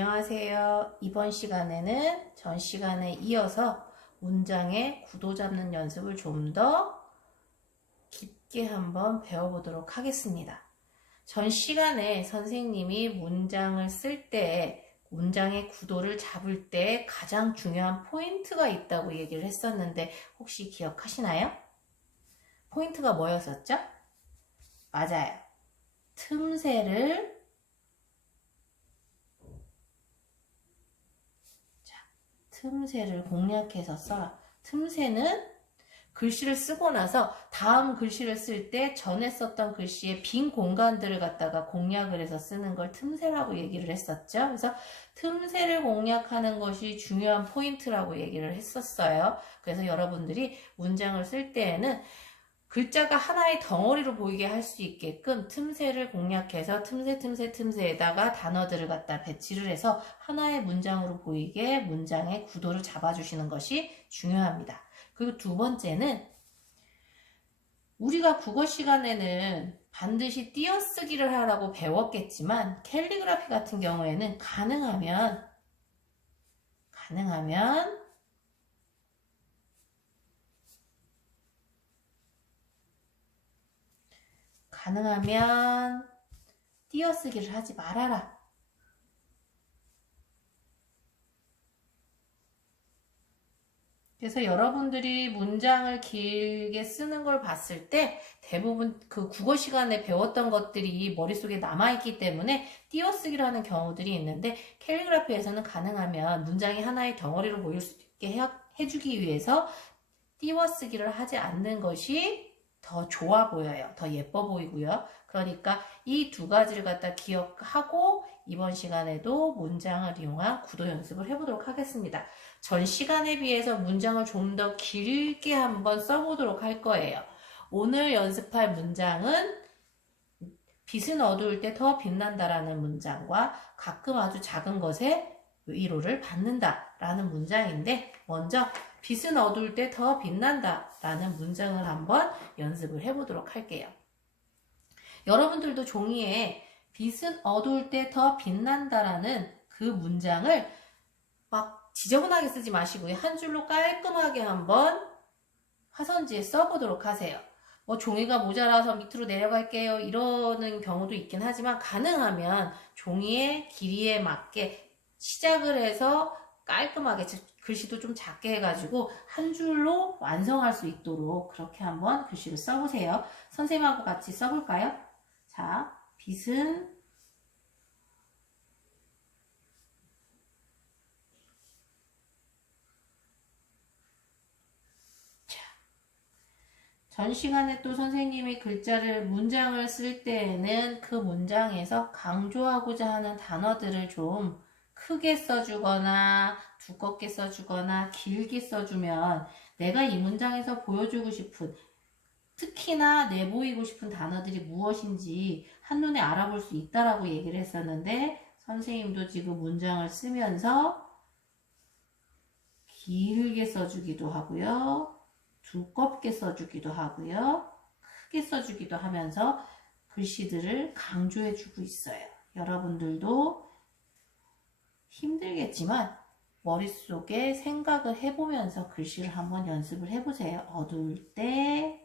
안녕하세요. 이번 시간에는 전 시간에 이어서 문장의 구도 잡는 연습을 좀 더 깊게 한번 배워보도록 하겠습니다. 전 시간에 선생님이 문장을 쓸 때, 문장의 구도를 잡을 때 가장 중요한 포인트가 있다고 얘기를 했었는데 혹시 기억하시나요? 포인트가 뭐였었죠? 맞아요. 틈새를 공략해서 써라. 틈새는 글씨를 쓰고 나서 다음 글씨를 쓸 때 전에 썼던 글씨의 빈 공간들을 갖다가 공략을 해서 쓰는 걸 틈새라고 얘기를 했었죠. 그래서 틈새를 공략하는 것이 중요한 포인트라고 얘기를 했었어요. 그래서 여러분들이 문장을 쓸 때에는 글자가 하나의 덩어리로 보이게 할 수 있게끔 틈새를 공략해서 틈새에다가 단어들을 갖다 배치를 해서 하나의 문장으로 보이게 문장의 구도를 잡아주시는 것이 중요합니다. 그리고 두 번째는 우리가 국어 시간에는 반드시 띄어쓰기를 하라고 배웠겠지만 캘리그라피 같은 경우에는 가능하면 띄어쓰기를 하지 말아라. 그래서 여러분들이 문장을 길게 쓰는 걸 봤을 때 대부분 그 국어 시간에 배웠던 것들이 머릿속에 남아있기 때문에 띄어쓰기를 하는 경우들이 있는데 캘리그라피에서는 가능하면 문장이 하나의 덩어리로 보일 수 있게 해주기 위해서 띄어쓰기를 하지 않는 것이 더 좋아 보여요. 더 예뻐 보이고요. 그러니까 이 두 가지를 갖다 기억하고 이번 시간에도 문장을 이용한 구도 연습을 해보도록 하겠습니다. 전 시간에 비해서 문장을 좀 더 길게 한번 써보도록 할 거예요. 오늘 연습할 문장은 빛은 어두울 때 더 빛난다라는 문장과 가끔 아주 작은 것에 위로를 받는다라는 문장인데 먼저 빛은 어두울 때 더 빛난다라는 문장을 한번 연습을 해보도록 할게요. 여러분들도 종이에 빛은 어두울 때 더 빛난다라는 그 문장을 막 지저분하게 쓰지 마시고요. 한 줄로 깔끔하게 한번 화선지에 써보도록 하세요. 뭐 종이가 모자라서 밑으로 내려갈게요. 이러는 경우도 있긴 하지만 가능하면 종이의 길이에 맞게 시작을 해서 깔끔하게 글씨도 좀 작게 해가지고 한 줄로 완성할 수 있도록 그렇게 한번 글씨를 써보세요. 선생님하고 같이 써볼까요? 자, 빛은 전 시간에 또 선생님이 문장을 쓸 때에는 그 문장에서 강조하고자 하는 단어들을 좀 크게 써주거나 두껍게 써주거나 길게 써주면 내가 이 문장에서 보여주고 싶은 특히나 내보이고 싶은 단어들이 무엇인지 한눈에 알아볼 수 있다라고 얘기를 했었는데 선생님도 지금 문장을 쓰면서 길게 써주기도 하고요. 두껍게 써주기도 하고요. 크게 써주기도 하면서 글씨들을 강조해주고 있어요. 여러분들도 힘들겠지만 머릿속에 생각을 해보면서 글씨를 한번 연습을 해보세요. 어두울 때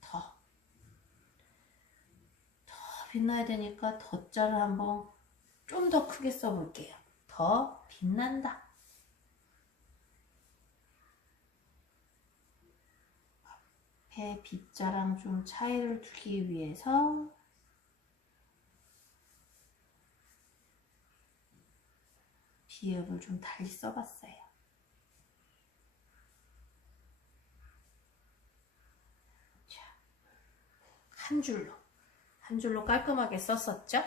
더 빛나야 되니까 더자를 한번 좀 더 크게 써볼게요. 더 빛난다. 앞에 빛자랑 좀 차이를 두기 위해서 비읍을 좀 달리 써봤어요. 자, 한 줄로 깔끔하게 썼었죠?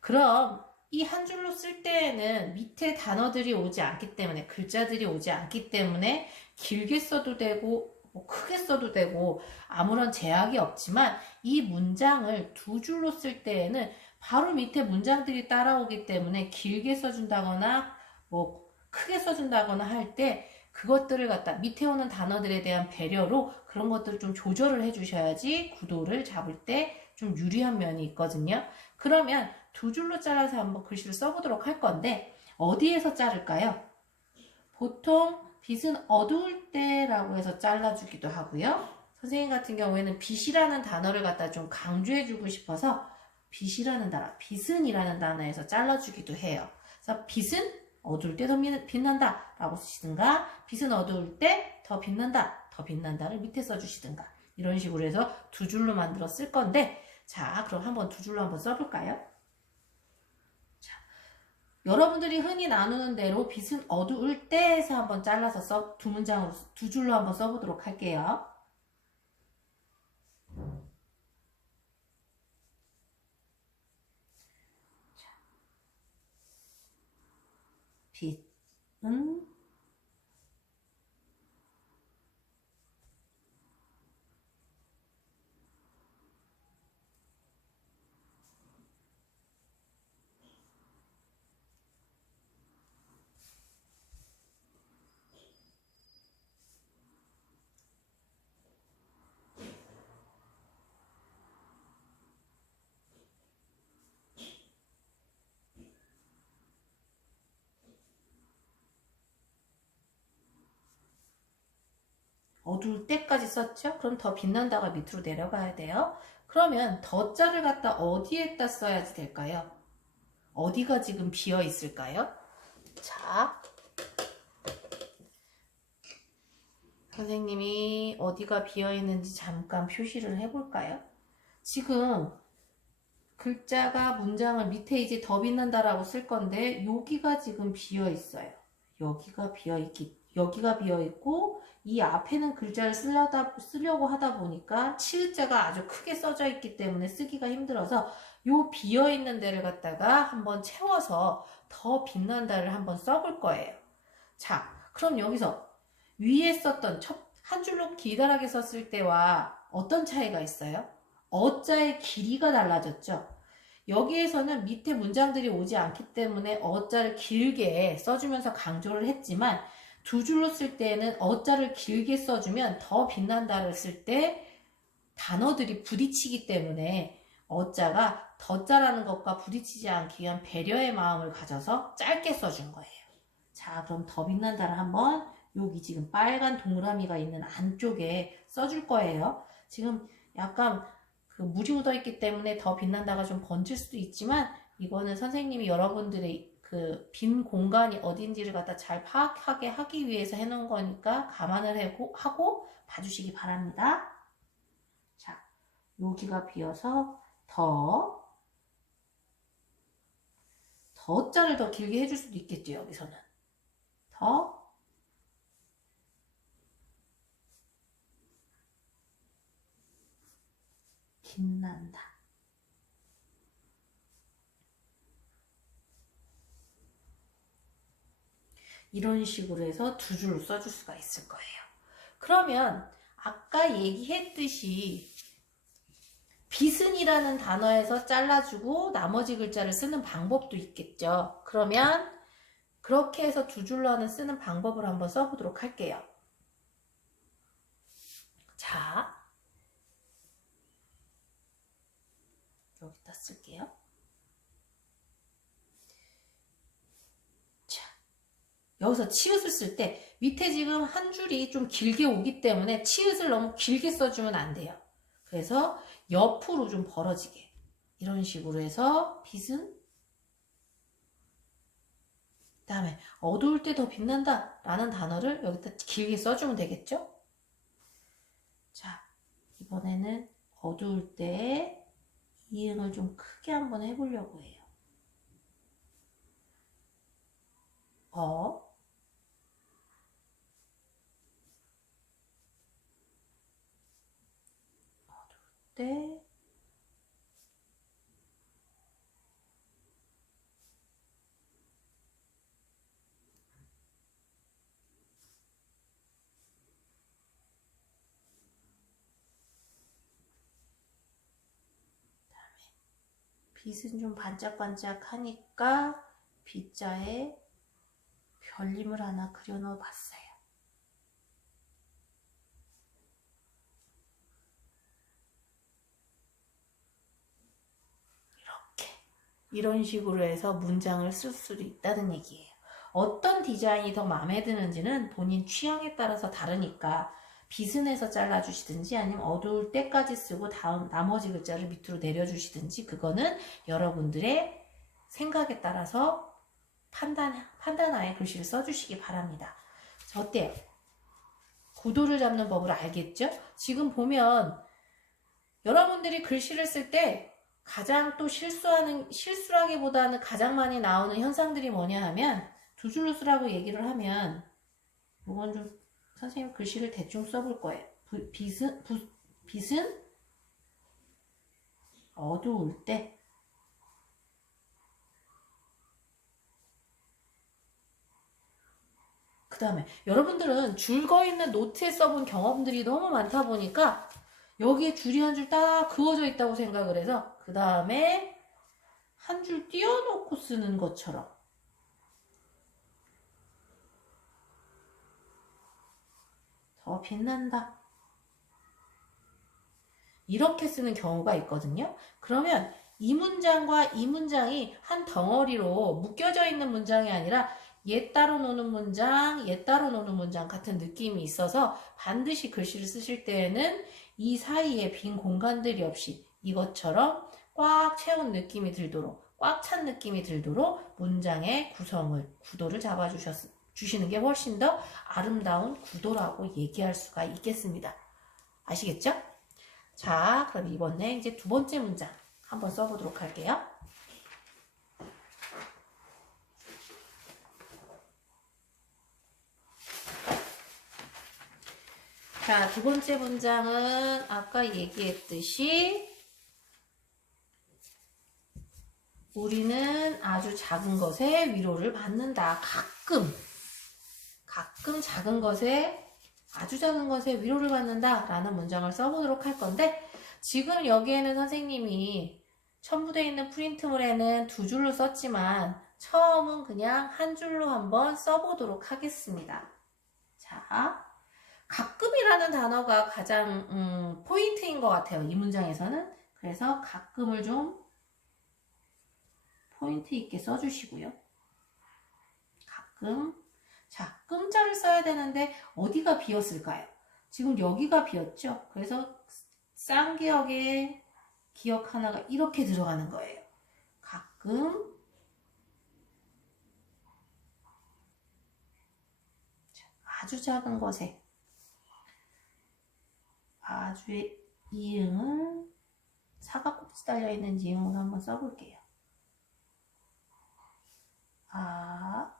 그럼 이 한 줄로 쓸 때에는 밑에 단어들이 오지 않기 때문에 글자들이 오지 않기 때문에 길게 써도 되고 크게 써도 되고 아무런 제약이 없지만 이 문장을 두 줄로 쓸 때에는 바로 밑에 문장들이 따라오기 때문에 길게 써준다거나 뭐 크게 써준다거나 할 때 그것들을 갖다 밑에 오는 단어들에 대한 배려로 그런 것들을 좀 조절을 해주셔야지 구도를 잡을 때 좀 유리한 면이 있거든요. 그러면 두 줄로 잘라서 한번 글씨를 써보도록 할 건데 어디에서 자를까요? 보통 빛은 어두울 때라고 해서 잘라주기도 하고요. 선생님 같은 경우에는 빛이라는 단어를 갖다 좀 강조해주고 싶어서 빛이라는 단어, 빛은이라는 단어에서 잘라주기도 해요. 그래서 빛은 어두울 때 더 빛난다 라고 쓰시든가 빛은 어두울 때 더 빛난다, 더 빛난다를 밑에 써주시든가 이런 식으로 해서 두 줄로 만들어 쓸 건데 자 그럼 한번 두 줄로 한번 써볼까요? 자, 여러분들이 흔히 나누는 대로 빛은 어두울 때에서 한번 잘라서 두 문장으로 두 줄로 한번 써보도록 할게요. 빛은 어두울 때까지 썼죠? 그럼 더 빛난다가 밑으로 내려가야 돼요. 그러면 더자를 갖다 어디에다 써야지 될까요? 어디가 지금 비어 있을까요? 자, 선생님이 어디가 비어 있는지 잠깐 표시를 해볼까요? 지금 글자가 문장을 밑에 이제 더 빛난다라고 쓸 건데 여기가 지금 비어 있어요. 여기가 비어 있고 이 앞에는 글자를 쓰려고 하다 보니까 치읓자가 아주 크게 써져 있기 때문에 쓰기가 힘들어서 요 비어 있는 데를 갖다가 한번 채워서 더 빛난다를 한번 써볼 거예요. 자, 그럼 여기서 위에 썼던 한 줄로 기다랗게 썼을 때와 어떤 차이가 있어요? 어자의 길이가 달라졌죠. 여기에서는 밑에 문장들이 오지 않기 때문에 어자를 길게 써주면서 강조를 했지만 두 줄로 쓸 때에는 어자를 길게 써주면 더 빛난다를 쓸 때 단어들이 부딪히기 때문에 어자가 더자라는 것과 부딪히지 않기 위한 배려의 마음을 가져서 짧게 써준 거예요. 자, 그럼 더 빛난다를 한번 여기 지금 빨간 동그라미가 있는 안쪽에 써줄 거예요. 지금 약간 그 물이 묻어있기 때문에 더 빛난다가 좀 번질 수도 있지만 이거는 선생님이 여러분들의 그 빈 공간이 어딘지를 갖다 잘 파악하게 하기 위해서 해놓은 거니까 감안을 하고 봐주시기 바랍니다. 자, 여기가 비어서 더자를 더 길게 해줄 수도 있겠죠. 여기서는 더 빛난다. 이런 식으로 해서 두 줄로 써줄 수가 있을 거예요. 그러면 아까 얘기했듯이 빛은이라는 단어에서 잘라주고 나머지 글자를 쓰는 방법도 있겠죠. 그러면 그렇게 해서 두 줄로 쓰는 방법을 한번 써보도록 할게요. 자, 여기다 쓸게요. 자, 여기서 치읓을 쓸 때 밑에 지금 한 줄이 좀 길게 오기 때문에 치읓을 너무 길게 써주면 안 돼요. 그래서 옆으로 좀 벌어지게 이런 식으로 해서 빛은 그 다음에 어두울 때 더 빛난다 라는 단어를 여기다 길게 써주면 되겠죠? 자, 이번에는 어두울 때 이응을 좀 크게 한번 해보려고 해요. 어두울 때 빛은 좀 반짝반짝 하니까 빛자에 별림을 하나 그려넣어 봤어요. 이런 식으로 해서 문장을 쓸 수도 있다는 얘기예요. 어떤 디자인이 더 마음에 드는지는 본인 취향에 따라서 다르니까 비슨해서 잘라주시든지 아니면 어두울 때까지 쓰고 다음 나머지 글자를 밑으로 내려주시든지 그거는 여러분들의 생각에 따라서 판단하에 글씨를 써주시기 바랍니다. 자, 어때요? 구도를 잡는 법을 알겠죠? 지금 보면 여러분들이 글씨를 쓸 때 가장 또 실수라기보다는 가장 많이 나오는 현상들이 뭐냐 하면 두 줄로 쓰라고 얘기를 하면 이건 좀 선생님 글씨를 대충 써볼 거예요. 빛은 어두울 때 그 다음에 여러분들은 줄 그어있는 노트에 써본 경험들이 너무 많다 보니까 여기에 줄이 한 줄 딱 그어져 있다고 생각을 해서 그 다음에 한 줄 띄워놓고 쓰는 것처럼 더 빛난다. 이렇게 쓰는 경우가 있거든요. 그러면 이 문장과 이 문장이 한 덩어리로 묶여져 있는 문장이 아니라 얘 따로 노는 문장, 얘 따로 노는 문장 같은 느낌이 있어서 반드시 글씨를 쓰실 때에는 이 사이에 빈 공간들이 없이 이것처럼 꽉 채운 느낌이 들도록 꽉 찬 느낌이 들도록 문장의 구도를 잡아주시는 게 훨씬 더 아름다운 구도라고 얘기할 수가 있겠습니다. 아시겠죠? 자, 그럼 이번에 이제 두 번째 문장 한번 써보도록 할게요. 자, 두 번째 문장은 아까 얘기했듯이 우리는 아주 작은 것에 위로를 받는다. 가끔 작은 것에 아주 작은 것에 위로를 받는다 라는 문장을 써보도록 할 건데 지금 여기에는 선생님이 첨부되어 있는 프린트물에는 두 줄로 썼지만 처음은 그냥 한 줄로 한번 써보도록 하겠습니다. 자, 가끔이라는 단어가 가장 포인트인 것 같아요. 이 문장에서는. 그래서 가끔을 좀 포인트 있게 써주시고요. 가끔. 자, 끔자를 써야 되는데 어디가 비었을까요? 지금 여기가 비었죠? 그래서 쌍기역에 기역 하나가 이렇게 들어가는 거예요. 가끔. 자, 아주 작은 것에 아주의 이응은 사각꼭지 달려있는 이응으로 한번 써볼게요. 아,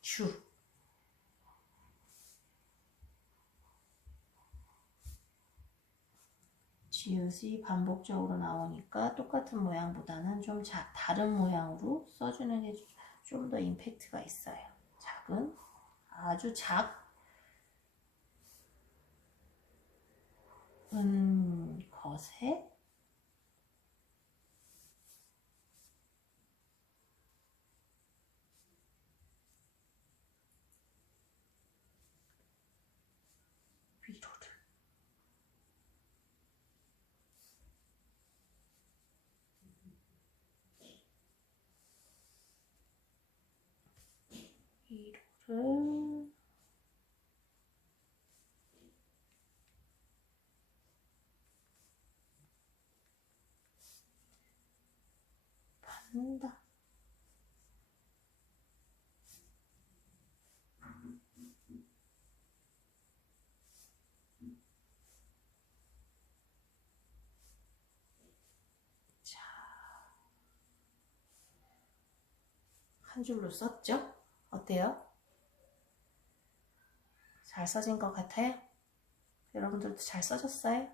주. 지읒이 반복적으로 나오니까 똑같은 모양보다는 좀 다른 모양으로 써주는 게 좀 더 임팩트가 있어요. 작은, 아주 것에 위로를. 위로를 받는다. 자, 한 줄로 썼죠? 어때요? 잘 써진 것 같아요? 여러분들도 잘 써졌어요?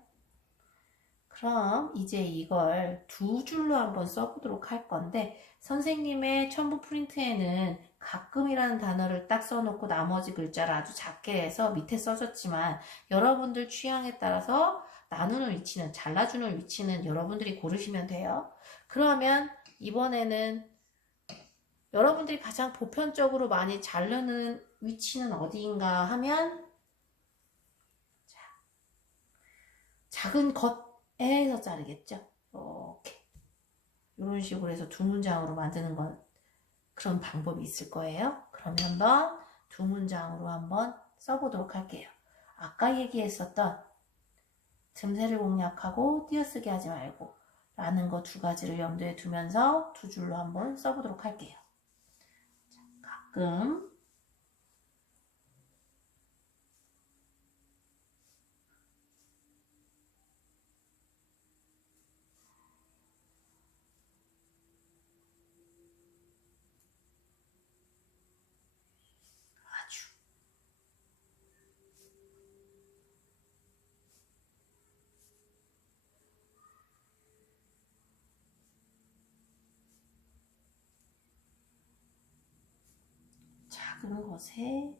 그럼 이제 이걸 두 줄로 한번 써보도록 할 건데 선생님의 첨부 프린트에는 가끔이라는 단어를 딱 써놓고 나머지 글자를 아주 작게 해서 밑에 써줬지만 여러분들 취향에 따라서 나누는 위치는 잘라주는 위치는 여러분들이 고르시면 돼요. 그러면 이번에는 여러분들이 가장 보편적으로 많이 자르는 위치는 어디인가 하면 작은 것에서 자르겠죠. 이렇게 이런 식으로 해서 두 문장으로 만드는 건 그런 방법이 있을 거예요. 그러면 한번 두 문장으로 한번 써보도록 할게요. 아까 얘기했었던 틈새를 공략하고 띄어쓰기 하지 말고 라는 거 두 가지를 염두에 두면서 두 줄로 한번 써보도록 할게요. 가끔 아주 작은 것에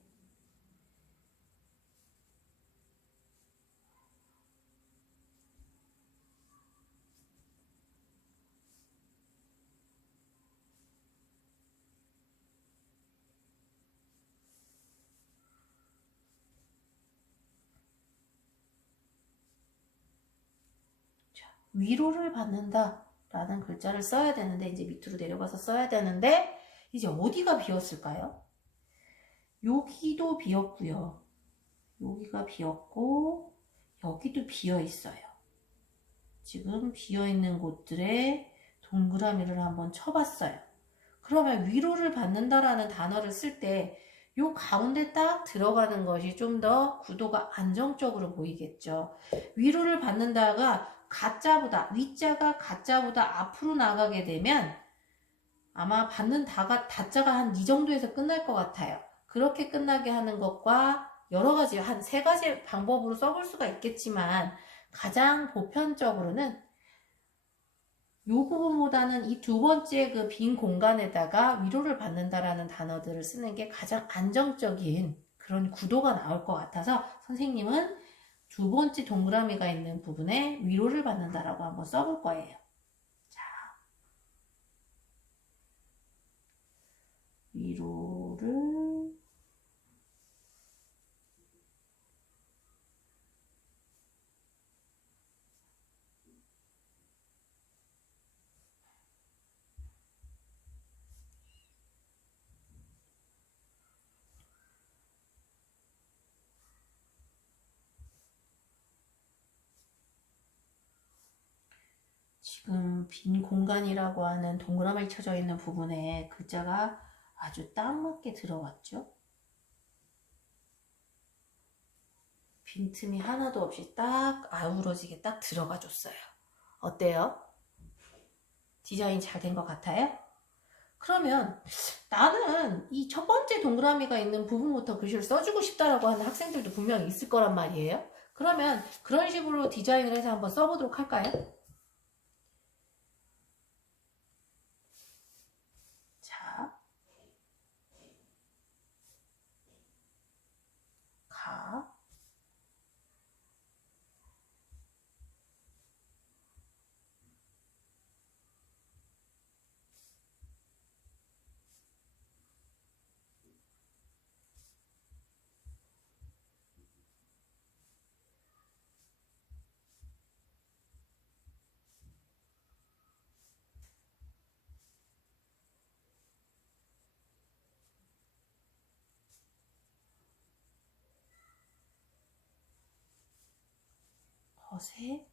위로를 받는다 라는 글자를 써야 되는데 이제 밑으로 내려가서 써야 되는데 이제 어디가 비었을까요? 여기도 비었고요. 여기가 비었고 여기도 비어 있어요. 지금 비어 있는 곳들에 동그라미를 한번 쳐봤어요. 그러면 위로를 받는다라는 단어를 쓸 때 요 가운데 딱 들어가는 것이 좀 더 구도가 안정적으로 보이겠죠. 위로를 받는다가 가짜보다 위자가 가짜보다 앞으로 나가게 되면 아마 받는 다자가 한 이 정도에서 끝날 것 같아요. 그렇게 끝나게 하는 것과 여러 가지 한 세 가지 방법으로 써볼 수가 있겠지만 가장 보편적으로는 이 부분보다는 이 두 번째 그 빈 공간에다가 위로를 받는다라는 단어들을 쓰는 게 가장 안정적인 그런 구도가 나올 것 같아서 선생님은 두 번째 동그라미가 있는 부분에 위로를 받는다라고 한번 써볼 거예요. 자, 위로를 지금 빈 공간이라고 하는 동그라미 쳐져 있는 부분에 글자가 아주 딱 맞게 들어갔죠. 빈틈이 하나도 없이 딱 아우러지게 딱 들어가 줬어요. 어때요? 디자인 잘 된 것 같아요? 그러면 나는 이 첫 번째 동그라미가 있는 부분부터 글씨를 써주고 싶다라고 하는 학생들도 분명히 있을 거란 말이에요. 그러면 그런 식으로 디자인을 해서 한번 써보도록 할까요? 자, 가, 거세.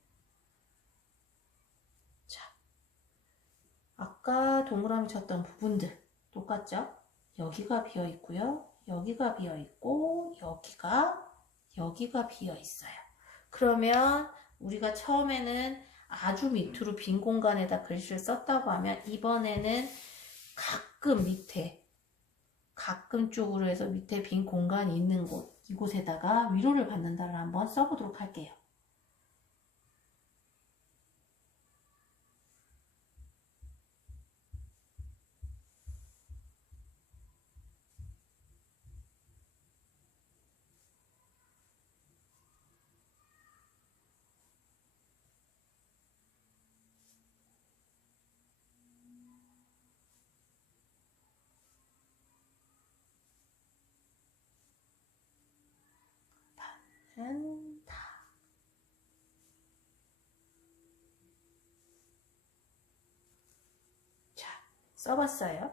자, 아까 동그라미 쳤던 부분들 똑같죠? 여기가 비어 있고요. 여기가 비어 있고 여기가 비어 있어요. 그러면 우리가 처음에는 아주 밑으로 빈 공간에다 글씨를 썼다고 하면 이번에는 가끔 쪽으로 해서 밑에 빈 공간이 있는 곳 이곳에다가 위로를 받는다를 한번 써보도록 할게요. 다. 써봤어요.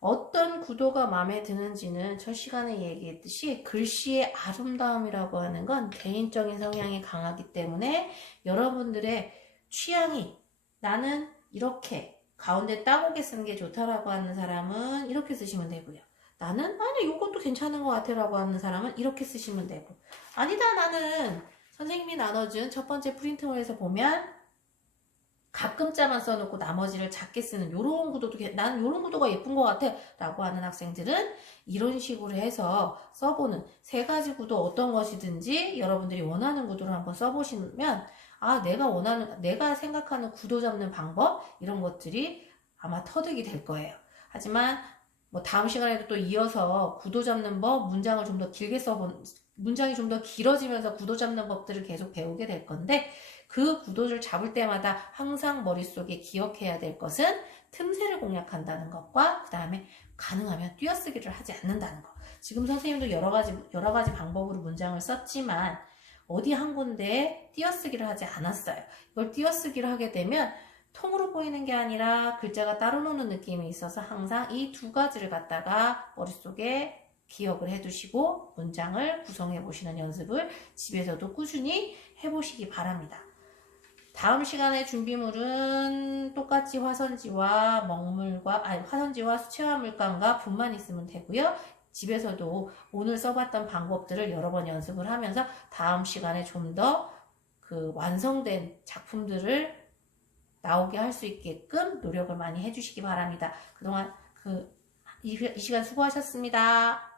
어떤 구도가 마음에 드는지는 첫 시간에 얘기했듯이 글씨의 아름다움이라고 하는 건 개인적인 성향이 강하기 때문에 여러분들의 취향이 나는 이렇게 가운데 따곡에 쓰는 게 좋다라고 하는 사람은 이렇게 쓰시면 되고요. 나는 아니 이것도 괜찮은 것 같아 라고 하는 사람은 이렇게 쓰시면 되고, 아니다 나는 선생님이 나눠준 첫 번째 프린트홀에서 보면 가끔자만 써놓고 나머지를 작게 쓰는 요런 구도도 나는 요런 구도가 예쁜 것 같아 라고 하는 학생들은 이런 식으로 해서 써보는, 세 가지 구도 어떤 것이든지 여러분들이 원하는 구도를 한번 써보시면 내가 생각하는 구도 잡는 방법 이런 것들이 아마 터득이 될 거예요. 하지만 뭐 다음 시간에도 또 이어서 구도 잡는 법, 문장을 좀 더 길게 문장이 좀 더 길어지면서 구도 잡는 법들을 계속 배우게 될 건데, 그 구도를 잡을 때마다 항상 머릿속에 기억해야 될 것은 틈새를 공략한다는 것과 그 다음에 가능하면 띄어쓰기를 하지 않는다는 것. 지금 선생님도 여러 가지 방법으로 문장을 썼지만 어디 한 군데에 띄어쓰기를 하지 않았어요. 이걸 띄어쓰기를 하게 되면 통으로 보이는 게 아니라 글자가 따로 노는 느낌이 있어서 항상 이 두 가지를 갖다가 머릿속에 기억을 해두시고 문장을 구성해 보시는 연습을 집에서도 꾸준히 해보시기 바랍니다. 다음 시간의 준비물은 똑같이 화선지와 화선지와 수채화 물감과 붓만 있으면 되고요. 집에서도 오늘 써봤던 방법들을 여러 번 연습을 하면서 다음 시간에 좀 더 그 완성된 작품들을 나오게 할 수 있게끔 노력을 많이 해주시기 바랍니다. 그동안 이 시간 수고하셨습니다.